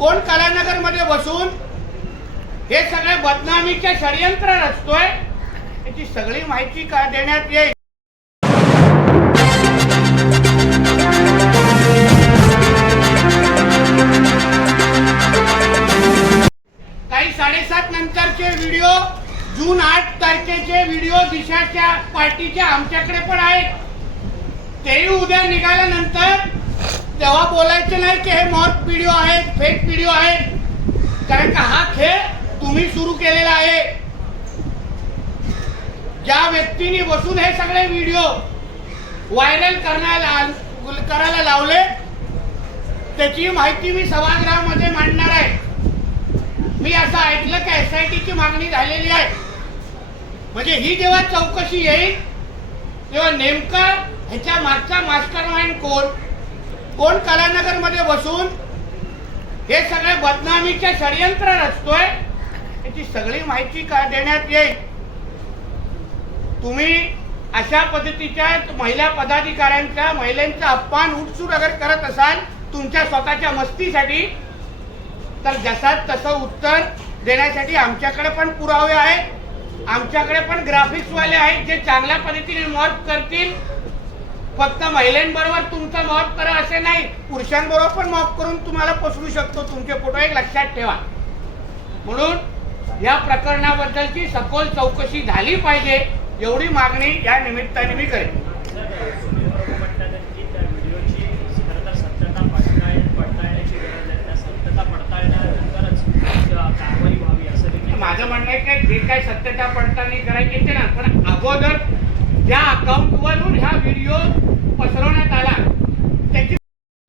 कोण कलानगरमध्ये बसून हे सगळे बदनामीचे षडयंत्र रचतोय याची सगळी माहिती का देण्यात येईल? काही साडेसात नंतरचे व्हिडिओ जून आठ तारखेचे व्हिडिओ दिशाच्या पार्टीचे आमच्याकडे पण आहेत. तेही उद्या निघाल्यानंतर तेव्हा बोलायचं नाही की हे मॉर्क व्हिडिओ आहेत फेक व्हिडिओ आहेत कारण का हा खेळ तुम्ही सुरू केलेला आहे. ज्या व्यक्तीने बसून हे सगळे व्हिडिओ व्हायरल करण्याला करायला लावले त्याची माहिती मी सभागृहामध्ये मांडणार आहे. मी असं ऐकलं की एस आय टीची मागणी झालेली आहे. म्हणजे ही जेव्हा चौकशी येईल तेव्हा नेमका ह्याच्या मागचा मास्टर माइंड कोण? कोण कलानगरमध्ये बसून हे सगळे बदनामीचे षडयंत्र रचतोय याची सगळी माहिती का देण्यात येईल? तुम्ही अशा पद्धतीच्या महिला पदाधिकाऱ्यांचा महिलांचा अपमान उठसूट अगर करत असाल तुमच्या स्वतःच्या मस्तीसाठी तर जसा तसं उत्तर देण्यासाठी आमच्याकडे पण पुरावे आहेत. आमच्याकडे पण ग्राफिक्स वाले आहेत जे चांगल्या पद्धतीने मॉर्फ करतील. फक्त महिलांबरोबर तुमचं मॉप करा असे नाही. पुरुषांबरोबर पण मॉप करून तुम्हाला पसरू शकतो. तुमचे फोटो एक लक्षात ठेवा. म्हणून या प्रकरणाबद्दलची सखोल चौकशी झाली पाहिजे. एवढी मागणी या निमित्ताने मी करेन. सत्यता सत्यता असं माझं म्हणणं आहे की जे काही सत्यता पडताळणी करायची ते ना पण अगोदर ज्या अकाउंटवरून हा व्हिडिओ पसरवण्यात आला त्याची